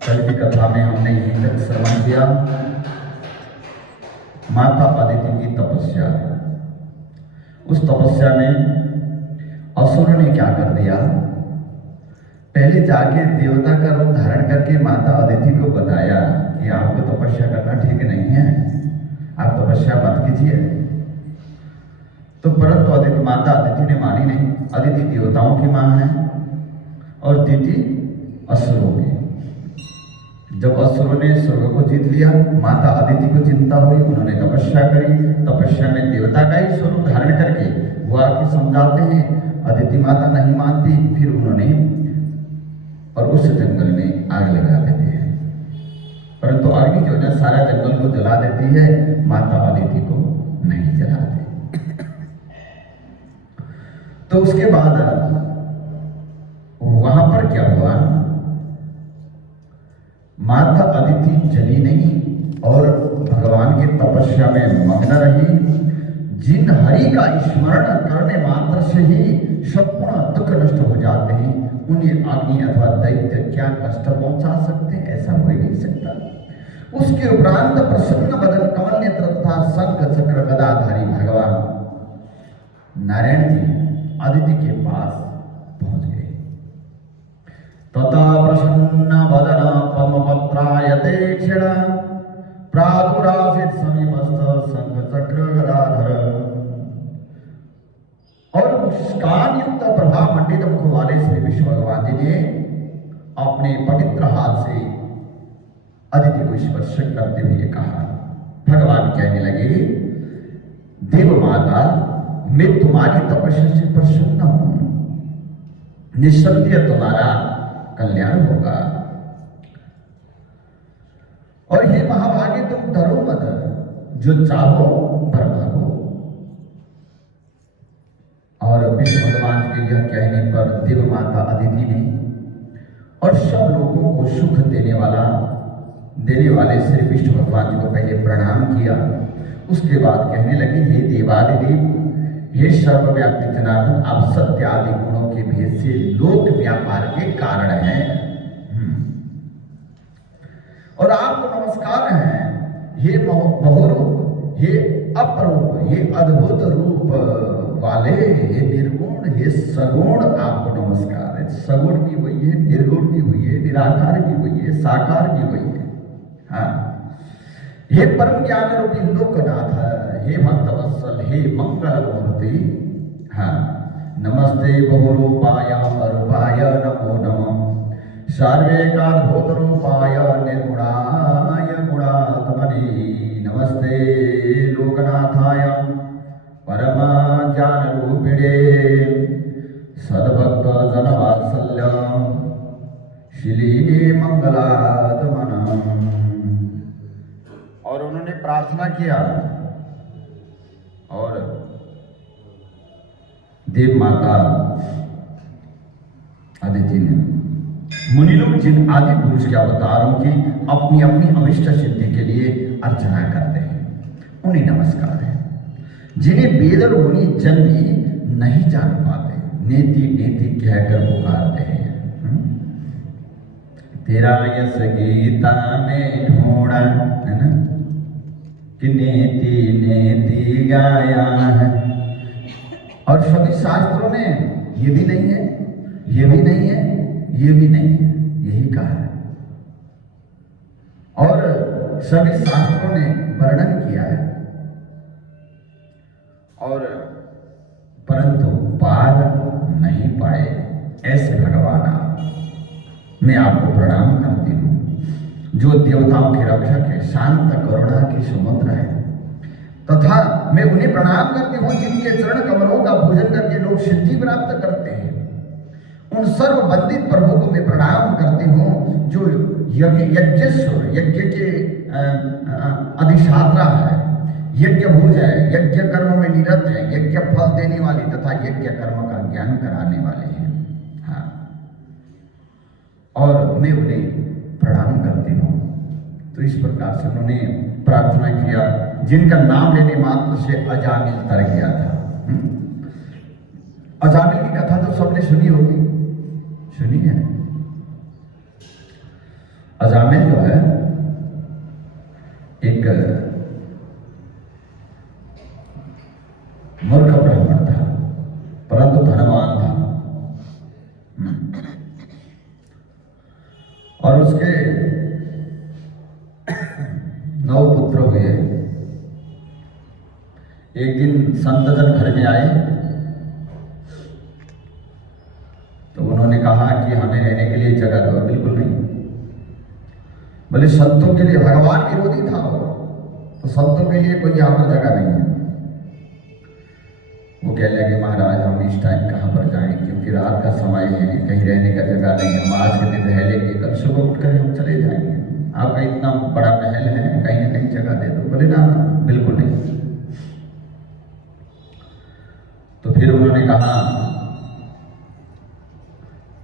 कल की कथा में हमने यहीं तक श्रवण किया माता अदिति की तपस्या। उस तपस्या में असुर ने क्या कर दिया, पहले जाके देवता का रूप धारण करके माता अदिति को बताया कि आपको तपस्या करना ठीक नहीं है, आप तपस्या मत कीजिए। तो परंतु अदिति माता अदिति ने मानी नहीं। अदिति देवताओं की मां है और दिति असुरों की। जब असुरों ने स्वर्ग को जीत लिया, माता अदिति को चिंता हुई, उन्होंने तपस्या करी। तपस्या में देवता का ही स्वरूप धारण करके वो आके समझाते हैं, अदिति माता नहीं मानती, फिर उन्होंने और उस जंगल में आग लगा देते हैं। परंतु अग्नि जो है सारा जंगल को जला देती है, माता अदिति को नहीं जलाती। तो उसके बाद वहां पर क्या हुआ, माता अदिति जली नहीं और भगवान की तपस्या में मग्न रही। जिन हरि का स्मरण करने मात्र से ही संपूर्ण दुख नष्ट हो जाते हैं, उन्हें अग्नि अथवा दैत्य क्या कष्ट पहुंचा सकते हैं, ऐसा हो ही नहीं सकता। उसके उपरांत प्रसन्न बदन कमल नेत्र तथा शंख चक्र गदाधारी भगवान नारायण जी अदिति के पास पहुंच गए। तथा प्रसन्न बदन पद्मपत्रायते क्षण प्रादुरासित समीपस्थ शंख चक्र गदाधर। और मुस्कान युक्त प्रभा मंडित मुख वाले श्री विष्णु भगवान जी ने अपने पवित्र हाथ से अदिति को स्पर्श करते हुए कहा, भगवान कहने लगे, देव माता, मैं तुम्हारी तपस्या से प्रसन्न हूं, निस्संदेह तुम्हारा कल्याण होगा। और हे महाभागे, तुम डरो मत, जो चाहो वर मांगो। और विष्णु भगवान के यह कहने पर देव माता अदिति ने और सब लोगों को सुख देने वाले श्री विष्णु भगवान जी को पहले प्रणाम किया। उसके बाद कहने लगे, हे देवादिदेव, हे सर्वव्यापी जनार्दन, आप सत्य आदि गुणों के भेद से लोक व्यापार के कारण हैं और आपको नमस्कार है। हे बहुरूप, हे अपरूप, हे अद्भुत रूप वाले, हे निर्गुण, हे सगुण, आपको नमस्कार है। सगुण भी वही है, निर्गुण भी वही है, निराकार भी वही है, साकार भी वही है। हाँ, हे परम ज्ञान रूपी लोकनाथ, हे भक्त वत्सल, हे मंगल मूर्ति। हाँ, नमस्ते बहुरूपाय अरूपाय नमो नमः, सर्वेकाद्भुत रूपाय निर्गुणाय गुणात्मने, नमस्ते लोकनाथाय परम ज्ञान रूपिणे, सद्भक्त जनवात्सल्य शिलीने मंगलात्मनः। और उन्होंने प्रार्थना किया और देव माता अदिति ने, मुनि लोग जिन आदि पुरुष के अवतारों की अपनी अपनी अभिष्ट सिद्धि के लिए अर्चना करते हैं, उन्हें नमस्कार है। जिन्हें वेद और मुनि जन भी नहीं जान पाते, नेति नेति कहकर पुकारते हैं। तेरा यश गीता में ढूंढा, है ना, कि नेति नेति गाया है। और सभी शास्त्रों ने ये भी नहीं है, ये भी नहीं है, ये भी नहीं है, यही कहा है। और सभी शास्त्रों ने वर्णन किया है, और परंतु पार नहीं पाए। ऐसे भगवान आप, मैं आपको प्रणाम करती हूँ, जो देवताओं के रक्षक है, शांत करुणा की समुद्र है। तथा मैं उन्हें प्रणाम करती हूँ जिनके चरण कमलों का पूजन करके लोग सिद्धि प्राप्त करते हैं। उन सर्व बंदित प्रभु को मैं प्रणाम करती हूँ, जो यज्ञेश्वर, यज्ञ के अधिष्ठाता है, यज्ञ भूज है, यज्ञ कर्म में निरत है, यज्ञ फल देने वाले तथा यज्ञ कर्म का ज्ञान कराने वाले हैं। हाँ, और मैं उन्हें प्रणाम करती हूँ। तो इस प्रकार से उन्होंने प्रार्थना किया, जिनका नाम लेने मात्र से अजामिल तर गया था। अजामिल की कथा तो सबने सुनी होगी, सुनी है। अजामिल जो है एक मूर्ख ब्राह्मण था, परंतु धनवान था। और उसके 9 पुत्र हुए। एक दिन संत जन घर में आए तो उन्होंने कहा कि हमें रहने के लिए जगह दो। बिल्कुल नहीं, बोले संतों के लिए, भगवान विरोधी था वो, तो संतों के लिए कोई यहाँ पर जगह नहीं है। वो कहने लगे महाराज हम इस टाइम कहाँ पर जाएं, क्योंकि रात का समय है, कहीं रहने का जगह नहीं है। हम आज के दिन रह लेंगे, कल सुबह उठकर हम चले जाएंगे। आपका इतना बड़ा महल है, कहीं ना कहीं जगह दे दो। बोले ना, बिल्कुल नहीं। तो फिर उन्होंने कहा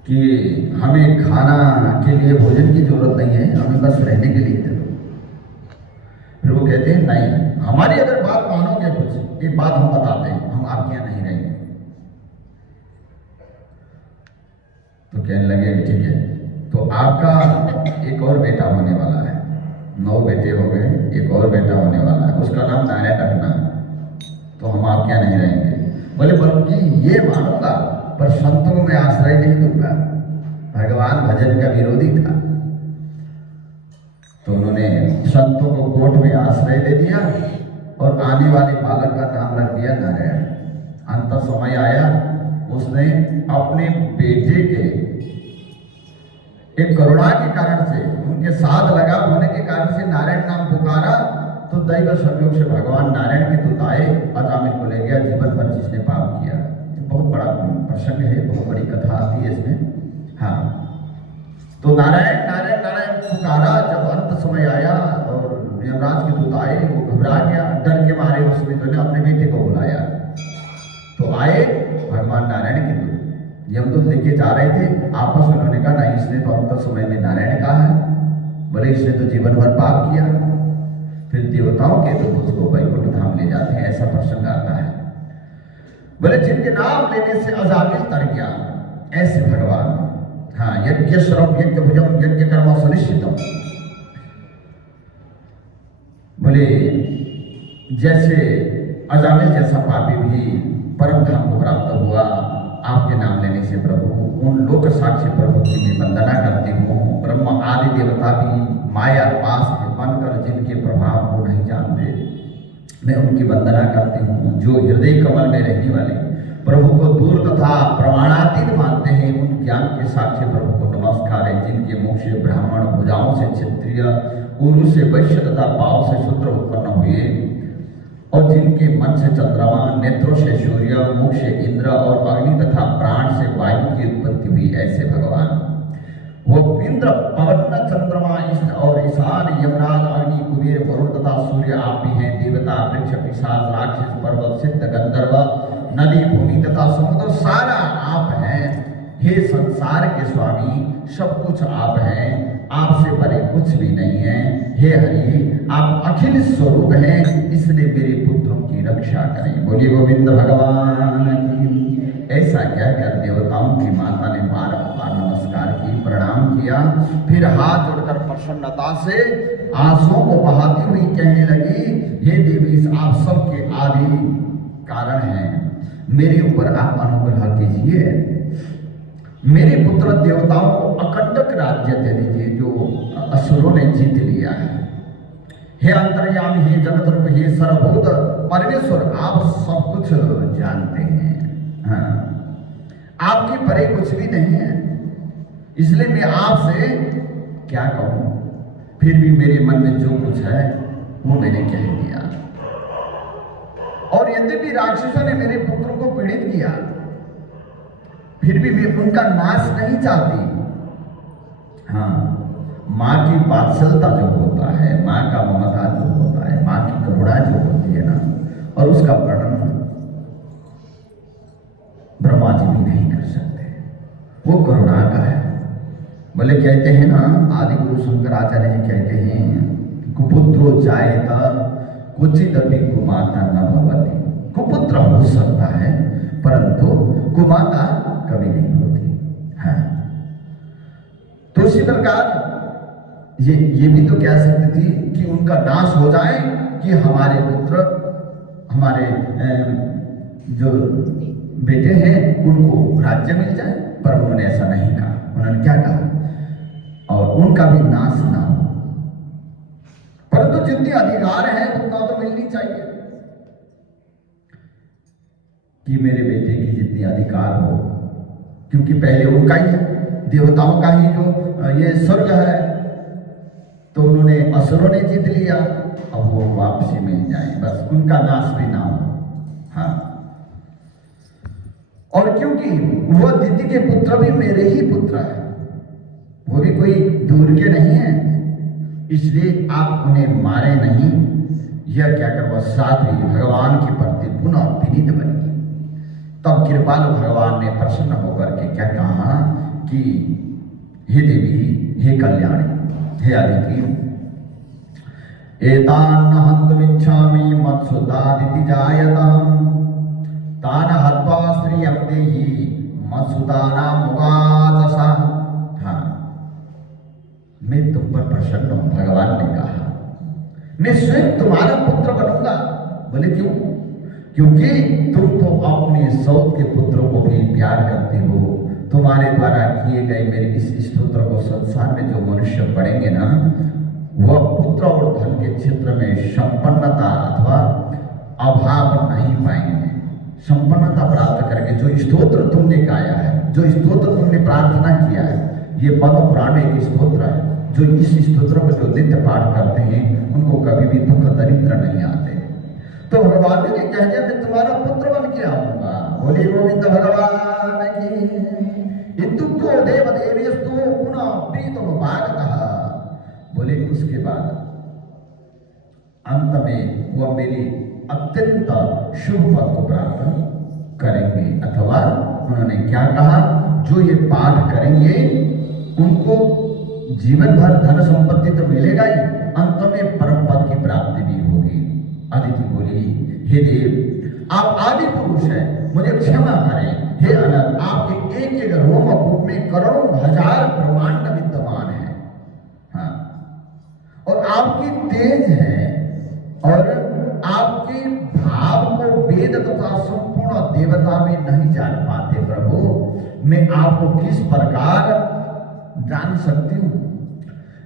कि हमें खाना के लिए, भोजन की जरूरत नहीं है, हमें बस रहने के लिए दे दो। फिर वो कहते हैं नहीं, हमारी अगर बात मानोगे, कुछ एक बात हम बताते हैं, हम आपके यहाँ नहीं रहेंगे। तो कहने लगे ठीक है, तो आपका एक और बेटा होने वाला है, 9 बेटे हो गए, एक और बेटा होने वाला है, उसका नाम नारायण रखना, तो हम आपके यहाँ नहीं रहेंगे। बोले बल्कि ये मानूंगा, पर संतों में आश्रय नहीं दूंगा। भगवान भजन का विरोधी था। तो उन्होंने संतों को कोर्ट में आश्रय दे दिया और आने वाले बालक का नाम रख दिया नारायण। अंत समय आया, उसने अपने बेटे के एक करुणा के कारण से, उनके साथ लगा होने के कारण से नारायण नाम पुकारा, तो दैव संयोग से भगवान नारायण के दूत आए, अजामिल को ले गया, जीवन भर जिसने पाप किया। बहुत बड़ा प्रसंग है, बहुत बड़ी कथा आती है इसमें। हाँ, तो नारायण नारायण नारायण पुकारा। जब अंत समय आया और यमराज के दूत आए, वो घबरा गया, डर के मारे उसने जो अपने बेटे को बुलाया। तो आए भगवान नारायण के दूत, यमदूत लेके जा रहे थे। आपस में उन्होंने कहा नहीं, इसने तो अंत समय में नारायण कहा है। बोले इसने तो जीवन भर पाप किया। फिर देवताओं के दूत उसको वैकुंठ धाम ले जाते हैं, ऐसा प्रसंग आता है। बोले जिनके नाम लेने से अजामिल तर गया, ऐसे भगवान। हाँ, यज्ञ श्रम यज्ञ भुजम यज्ञ कर्म सुनिश्चितम। बोले जैसे अजामिल जैसा पापी भी परम धाम को प्राप्त हुआ आपके नाम लेने से प्रभु, उन लोक साक्षी प्रभु की मैं वंदना करती हूँ। ब्रह्म आदि देवता भी माया पास में बनकर जिनके प्रभाव को नहीं जानते, मैं उनकी वंदना करती हूँ। जो हृदय कमल में रहने वाले प्रभु को दूर तथा प्रमाणातीत मानते हैं, उन ज्ञान के साक्षी प्रभु को नमस्कार है। जिनके मुख से ब्राह्मण, भुजाओं से क्षत्रिय, उरु से वैश्य तथा पाव से शूद्र उत्पन्न हुए, और जिनके मन से चंद्रमा, नेत्रों से सूर्य, मुख से इंद्र और अग्नि तथा प्राण से वायु की उत्पत्ति हुई, ऐसे भगवान। वो इंद्र, पवन, चंद्रमा और ईशान, यमराज, अग्नि, कुबेर, वरुण तथा सूर्य आप भी हैं। देवता, वृक्ष, पिशाच, राक्षस, पर्वत, सिद्ध, गंधर्व, नदी, भूमि तथा समुद्र सारा आप हैं। हे संसार के स्वामी, सब कुछ आप हैं, आपसे परे कुछ भी नहीं है। हे हरि, आप अखिल स्वरूप हैं, इसलिए मेरे पुत्रों की रक्षा करें। बोलिए गोविंद भगवान की। ऐसा कहकर देवताओं की माता ने बारंबार नमस्कार की, प्रणाम किया। फिर हाथ जोड़कर प्रसन्नता से आंसुओं को बहाती हुई कहने लगी, हे देवी, आप सबके आदि कारण हैं, मेरे ऊपर आप अनुग्रह कीजिए। मेरे पुत्र देवताओं को अकंटक राज्य दे दीजिए, जो असुरों ने जीत लिया है। हे अंतर्यामी, हे जगत रूप, हे सर्वभूत परमेश्वर, आप सब कुछ जानते हैं। हाँ, आपके परे कुछ भी नहीं है, इसलिए मैं आपसे क्या कहूं। फिर भी मेरे मन में जो कुछ है वो मैंने कह दिया। और यदि भी राक्षसों ने मेरे पुत्रों को पीड़ित किया, फिर भी मैं उनका नाश नहीं चाहती। हाँ, माँ की वात्सलता जो होता है, माँ का ममता जो होता है, माँ की करुणा जो होती है ना, और उसका वर्णन ब्रह्मा जी भी नहीं कर सकते। वो करुणा का है। बोले कहते हैं ना, आदि गुरु शंकराचार्य जी कहते हैं, कुपुत्रो जायेता क्वचिदपि कुमाता न भवति। कुपुत्र हो सकता है, परंतु कुमाता कभी नहीं होती है। तो इसी प्रकार ये भी तो कह सकती थी कि उनका नाश हो जाए, कि हमारे पुत्र, हमारे जो बेटे हैं उनको राज्य मिल जाए, पर उन्होंने ऐसा नहीं कहा। उन्होंने क्या कहा? और उनका भी नाश ना हो, परंतु जितने अधिकार हैं उतना तो मिलनी चाहिए, कि मेरे बेटे की जितनी अधिकार हो, क्योंकि पहले उनका ही है, देवताओं का ही जो ये स्वर्ग है, तो उन्होंने असुरों ने जीत लिया, अब वो वापसी मिल जाए, बस उनका नाश भी ना हो। हाँ, और क्योंकि वह दीदी के पुत्र भी मेरे ही पुत्र है, वो भी कोई दूर के नहीं है, इसलिए आप उन्हें मारे नहीं। यह क्या कर वह साध्वी भगवान के प्रति पुनः विनीत बनी। तब कृपालु भगवान ने प्रसन्न होकर के क्या कहा कि हे देवी, हे कल्याणी, हे अदिति, एतान् हन्तुमिच्छामि मत्सुतादिति जायताम्, तान् हत्वा श्रियं देहि मत्सुतानाम् उवाचसा। हाँ, मैं तुम पर प्रसन्न हूं, भगवान ने कहा, मैं स्वयं तुम्हारा पुत्र बनूंगा। बोले क्यों? क्योंकि तुम तो अपने सौत के पुत्रों को भी प्यार करते हो। तुम्हारे द्वारा किए गए मेरे इस स्तोत्र को संसार में जो मनुष्य पढ़ेंगे ना, वह पुत्र और धन के क्षेत्र में संपन्नता अथवा अभाव नहीं पाएंगे। संपन्नता प्राप्त करके जो स्तोत्र तुमने गाया है, जो स्तोत्र तुमने प्रार्थना किया है, ये पद्म पुराण में एक स्तोत्र है, जो इस स्तोत्र को जो नित्य पाठ करते हैं उनको कभी भी दुख दरिद्र नहीं आते। तो भगवान ने कह दिया मैं तुम्हारा पुत्र बन के आऊंगा। बोले गोविंद भगवान की। इत्युक्तो देव देवेस्तु पुनः प्रीतम भागतः। बोले उसके बाद अंत में वह मेरी अत्यंत शुभ पद को प्राप्त करेंगे, अथवा उन्होंने क्या कहा, जो ये पाठ करेंगे उनको जीवन भर धन संपत्ति तो मिलेगा ही, अंत में परम पद की प्राप्ति भी होगी। अदिति बोली, हे देव, आप आदि पुरुष हैं, मुझे क्षमा करें। हे अनंत, आपके एक एक रोमकूप में करोड़ों हजार ब्रह्मांड विद्यमान है। हाँ, और आपकी तेज है, और आपके भाव को वेद तथा संपूर्ण देवता में नहीं जान पाते। प्रभु, मैं आपको किस प्रकार जान सकती हूँ?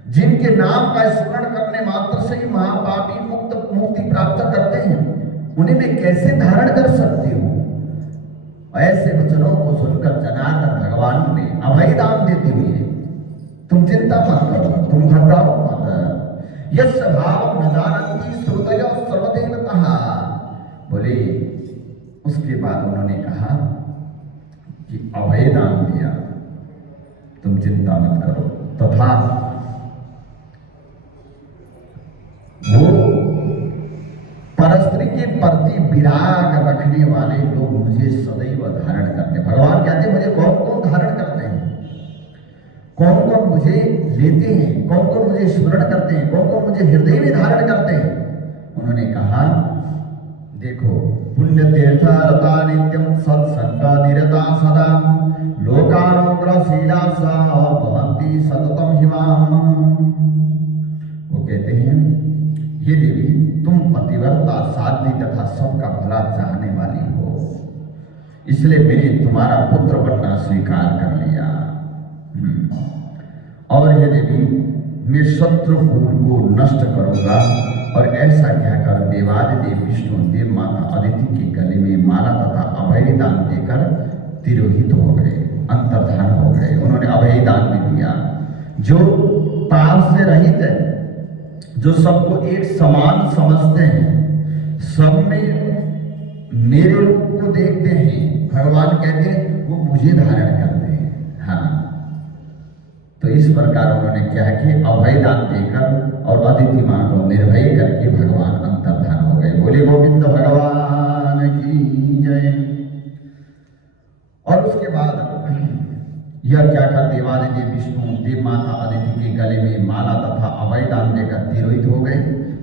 जिनके नाम का स्मरण करने मात्र से ही महापापी मुक्ति प्राप्त करते हैं, उन्हें मैं कैसे धारण कर सकती हूँ? ऐसे वचनों को सुनकर जनार्दन भगवान ने अभय दान देते हुए, तुम चिंता मत करो, तुम घबराओ मत। यस्य भाव न जानन्ति श्रुतयः सर्वदेवतः। बोले उसके बाद उन्होंने कहा कि अभय दान दिया, तुम चिंता मत करो, तथा वो परस्त्री के प्रति विराग रखने वाले लोग मुझे सदैव धारण करते। भगवान कहते मुझे कौन कौन धारण करते हैं, कौन कौन मुझे लेते हैं, कौन कौन मुझे स्मरण करते हैं, कौन कौन मुझे हृदय में धारण करते हैं। उन्होंने कहा, देखो, पुण्य तीर्थरता नित्यम सत्संगा निरता सदा लोकानुग्रहशीला सा भवन्ति सततम हिमाम। वो कहते हैं, हे देवी, तुम पतिव्रता साध्वी तथा सबका भला चाहने वाली हो, इसलिए मैंने तुम्हारा पुत्र बनना स्वीकार कर लिया। और हे देवी, मैं शत्रु को नष्ट करूंगा। और ऐसा कहकर देवादिदेव विष्णु देव माता अदिति के गले में माला तथा अभय दान देकर तिरोहित हो गए, अंतर्धान हो गए। उन्होंने अभय दान भी दिया। जो पाप से रहित है, जो सबको एक समान समझते हैं, सब में मेरे रूप को देखते हैं, भगवान कहते हैं वो मुझे धारण करते हैं। हाँ, तो इस प्रकार उन्होंने क्या कि अभय दान देकर और अदिति मां को निर्भय करके भगवान अंतर्धान हो गए। बोले गोविंद भगवान की जय। और उसके बाद यह क्या कर देवादिदेव विष्णु देव माता अदिति के गले में माला तथा अभय दान देकर तिरोहित हो गए।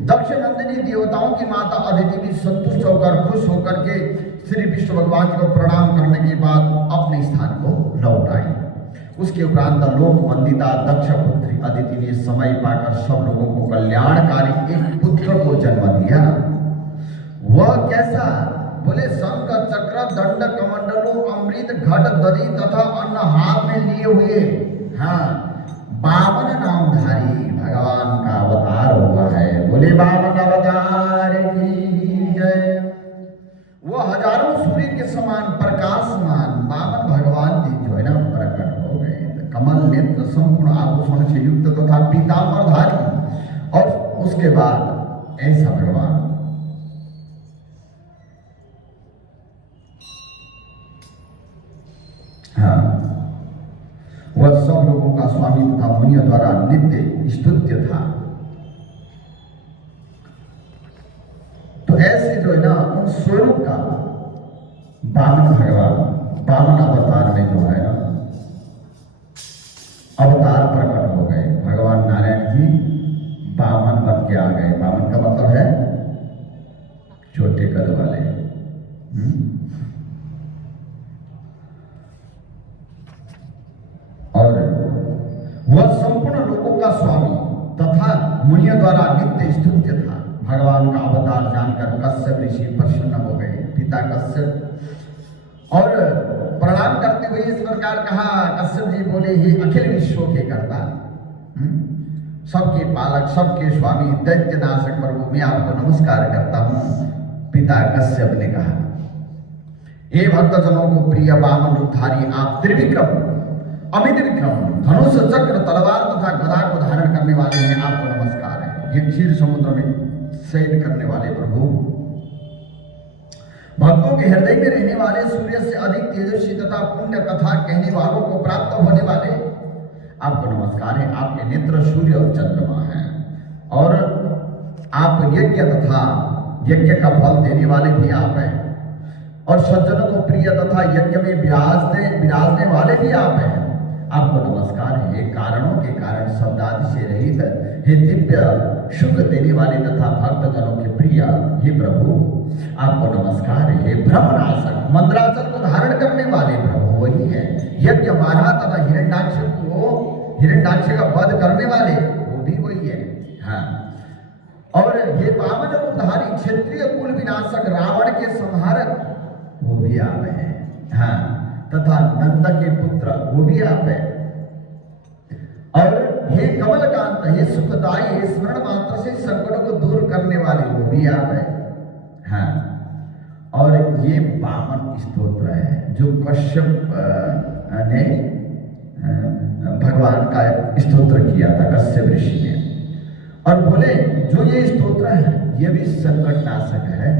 दक्ष नंदिनी देवताओं की माता अदिति भी संतुष्ट होकर खुश होकर के श्री विष्णु भगवान जी को प्रणाम करने के बाद अपने स्थान को लौट आई। उसके उपरांत लोक वंदिता दक्ष पुत्री अदिति ने समय पाकर सब लोगों को कल्याणकारी एक पुत्र को जन्म दिया। वह कैसा? बोले शंख चक्र दंड कमंडलों अमृत घट दरी तथा अन्न हाथ में लिए हुए, हाँ, बामन नामधारी भगवान का अवतार हुआ है। बोले बामन अवतार की जय। वो हजारों सूर्य के समान प्रकाशमान बामन भगवान जी जो है ना प्रकट हो गए। कमल नेत्र संपूर्ण आभूषण से युक्त तथा पीतांबरधारी। और उसके बाद ऐसा भगवान, हाँ, वह सब लोगों का स्वामी तथा मुनियों द्वारा नित्य स्तुत्य था। तो ऐसे जो है ना उन स्वरूप का बामन भगवान बामन अवतार में जो है ना अवतार प्रकट हो गए। भगवान नारायण जी बामन बन के आ गए। बामन का मतलब है छोटे कद वाले। और वह संपूर्ण लोगों का स्वामी तथा मुनियों द्वारा नित्य स्तुत्य था। भगवान का अवतार जानकर कश्यप ऋषि प्रसन्न हो गए। पिता कश्यप और प्रणाम करते हुए इस प्रकार कहा। कश्यप जी बोले, हे अखिल विश्व के कर्ता, सबके पालक, सबके स्वामी, दैत्य नाशक प्रभु, मैं आपको नमस्कार करता हूं। पिता कश्यप ने कहा, हे भक्तजनों को प्रिय बामन रूपधारी आप त्रिविक्रम अमित विक्रम धनुष चक्र तलवार तथा गदा को धारण करने वाले हैं, आपको नमस्कार है। ये क्षीर समुद्र में शयन करने वाले प्रभु, भक्तों के हृदय में रहने वाले, सूर्य से अधिक तेजस्वी तथा पुण्य कथा कहने वालों को प्राप्त होने वाले, आपको नमस्कार है। आपके नेत्र सूर्य और चंद्रमा हैं और आप यज्ञ तथा यज्ञ का फल देने वाले भी आप हैं और सज्जनों को प्रिय तथा यज्ञ में विराजने वाले भी आप हैं। आपको नमस्कार है। कारणों के कारण शब्दादि से रहित, हे दिव्य सुख देने वाले तथा भक्तजनों के प्रिय, हे प्रभु आपको नमस्कार है। ब्रह्मनाशक मंद्राचल को धारण करने वाले प्रभु वही है। यज्ञ मारा तथा हिरण्यनाक्ष का वध करने वाले वो भी वही है। हाँ, और ये बामन रूपधारी क्षत्रिय कुल विनाशक रावण के संहारक वो भी आप हैं। हाँ, तथा नंद के पुत्र वो भी आप हैं। और ये कमलकांत, ये सुखदाई, ये स्मरण मात्र से संकटों को दूर करने वाले वो भी आप हैं। हाँ, और ये बामन स्तोत्र है जो कश्यप ने भगवान का स्तोत्र किया था, कश्यप ऋषि ने। और बोले जो ये स्तोत्र है ये भी संकट नाशक है।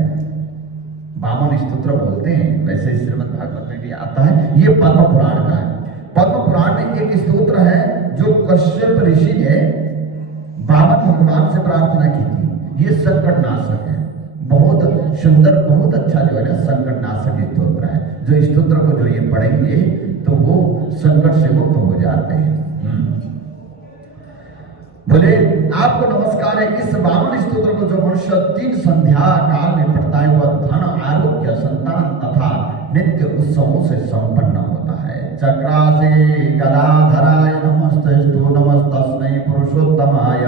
बामन स्तोत्र बोलते हैं, वैसे श्रीमद् भागवत में भी आता है। ये पद्म पुराण का है। पद्म पुराण में एक स्तोत्र है जो कश्यप ऋषि ने बामन भगवान से प्रार्थना की थी। ये संकट नाशक है, बहुत सुंदर, बहुत अच्छा जो है ना संकट नाशक स्तोत्र है। जो स्तोत्र को जो ये पढ़ेंगे तो वो संकट से मुक्त हो जाते हैं। बोले आपको नमस्कार है। इस बामन स्तोत्र को जो मनुष्य 3 संध्या काल में पढ़ता है वह धन, आरोग्य, संतान तथा नित्य उत्सवों से संपन्न होता है। चक्रासे गदाधराय नमस्तस्तु नमस्तस्मै पुरुषोत्तमाय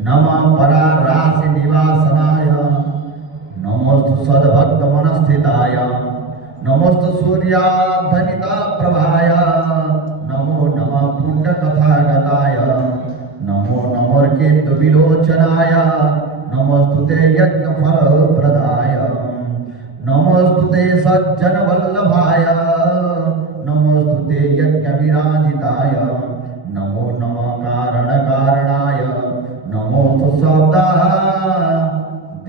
नमः परारासि निवासनाय नमोस्तु सद्भक्त मनस्थिताय नमोस्तु सूर्याधनिता प्रभाय नमो नमः पुण्य कथागताय नमो नमोर्केतु विलोचनाय नमोस्तुते यज्ञ फल प्रदाय नमोस्तुते सज्जन वल्लभाय नमोस्तुते यज्ञ विराजिताय नमो नमः कारण कारणाय नमोस्तु शब्दादि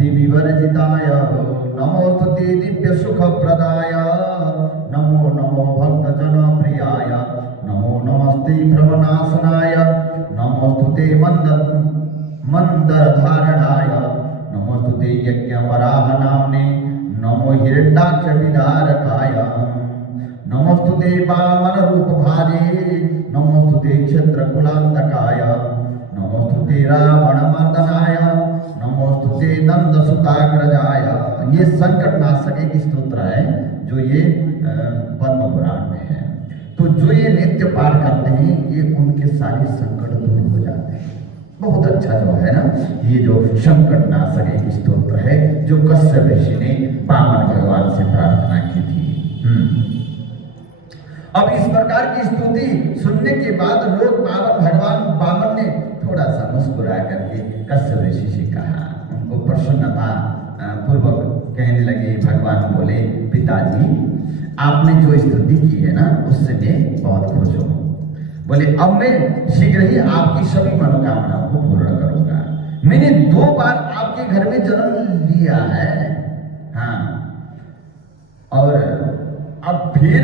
विवर्जिताय नमोस्तुते दिव्य सुख प्रदाय नमो नमो भक्त जन प्रियाय नमो नमस्ते भ्रमनाशनाय नमोस्तुते मंदर धारणाय नमोस्तुते यज्ञ वराह नाम्ने नमो हिरण्यक्ष विदारकाय नमोस्तुते वामन रूप भारे नमोस्तुते क्षेत्र कुलांतकाय नमोस्तुते रावण मर्दनाय नमोस्तुते नंद सुताग्रजाय। ये संकट नाशक एक स्तोत्र है जो ये पद्म पुराण में है। तो जो ये नित्य पाठ करते हैं ये उनके सारे संकट दूर बहुत अच्छा जो है ना, ये जो संकट नाशक एक स्तोत्र है जो कश्यप ऋषि ने वामन भगवान से प्रार्थना की थी। अब इस प्रकार की स्तुति सुनने के बाद लोग वामन ने थोड़ा सा मुस्कुरा करके कश्यप ऋषि से कहा, उनको प्रसन्नता पूर्वक कहने लगे। भगवान बोले, पिताजी आपने जो स्तुति की है ना उससे मैं बहुत खुश हूँ। बोले, अब मैं शीघ्र ही आपकी सभी मनोकामनाओं को पूर्ण करूंगा। मैंने 2 बार आपके घर में जन्म लिया है, हाँ, और अब फिर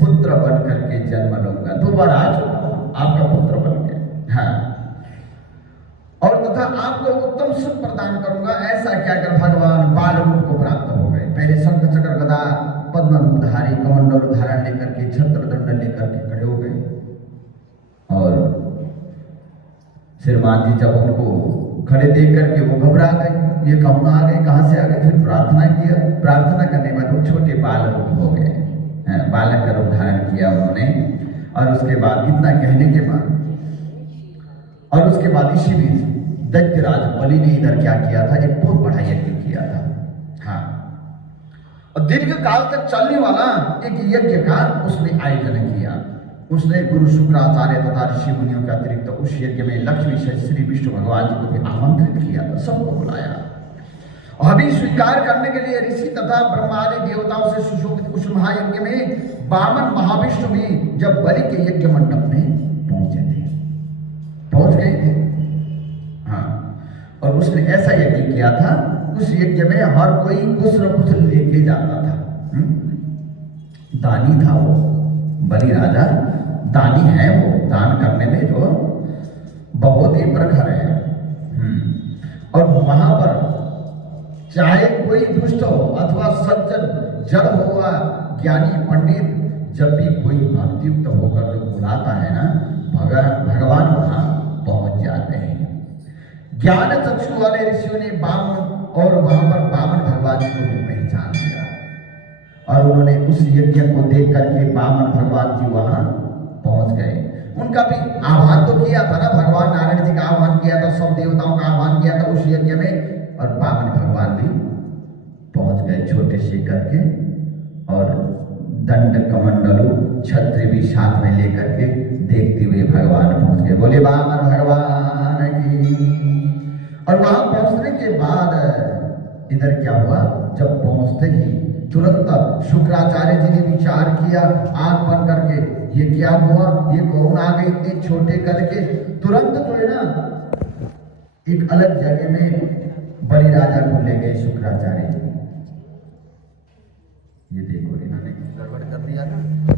पुत्र बन करके जन्म लूंगा। 2 बार आ चुका हूं आपका पुत्र बन के, हाँ, और तथा आपको उत्तम सुख प्रदान करूंगा। ऐसा क्या कर भगवान बाल रूप को प्राप्त हो गए। पहले शंख चक्र गदा पद्म रूपधारी कमंडल धारण लेकर के छत्र दंड लेकर के खड़े हो गए, और श्रीमान जी जब उनको खड़े देख करके वो घबरा गए, ये कौन आ गए, कहां से आ गए। फिर प्रार्थना किया, प्रार्थना करने के बाद वो छोटे बाल रूप हो गए, बालक का रूप धारण किया उन्होंने। और उसके बाद इतना कहने के बाद, और उसके बाद इसी बीच दैत्यराज बलि ने इधर क्या किया था, एक बहुत बड़ा यज्ञ किया था, हाँ, और दीर्घ काल तक चलने वाला एक यज्ञ का उसने आयोजन किया। उसने गुरु शुक्राचार्य तथा ऋषि मुनियों के अतिरिक्त उस यज्ञ में लक्ष्मी से श्री विष्णु भगवान जी को भी आमंत्रित किया था, सबको बुलाया। अभी स्वीकार करने के लिए ऋषि तथा ब्रह्मादि देवताओं से सुशोभित उस महायज्ञ में वामन महाविष्णु भी जब बलि के यज्ञ मंडप में पहुंच गए थे, हाँ, और उसने ऐसा यज्ञ किया था, उस यज्ञ में हर कोई कुछ न कुछ लेके जाता था। दानी था वो, बलि राजा दानी है, वो दान करने में जो बहुत ही प्रखर है। और वहां पर चाहे कोई दुष्ट हो अथवा सज्जन, जड़ हो वा ज्ञानी पंडित, जब भी कोई भक्तियुक्त होकर जो बुलाता है ना, भगवान वहां पहुंच जाते हैं। ज्ञान चक्षु वाले ऋषियों ने वामन और वहां पर वामन भगवान जी को भी पहचान लिया, और उन्होंने उस यज्ञ को देख करके वामन भगवान जी वहां पहुंच गए। उनका भी आह्वान तो किया था ना, भगवान नारायण जी का आह्वान किया था, सब देवताओं का आह्वान किया था उस यज्ञ में, और वामन भगवान भी पहुंच गए छोटे से करके, और दंड कमंडलू छत्र भी साथ में लेकर के देखते हुए भगवान पहुंच गए। बोले वामन भगवान की। और वहां पहुंचने के बाद इधर क्या हुआ, जब पहुंचते ही तुरंत शुक्राचार्य जी ने विचार किया आंख बंद करके, ये क्या हुआ, ये कौन आ गए इतने छोटे करके। तुरंत जो है ना एक अलग जगह में बलि राजा को ले गए शुक्राचार्य। ये देखो इन्होंने गड़बड़ कर दिया ना।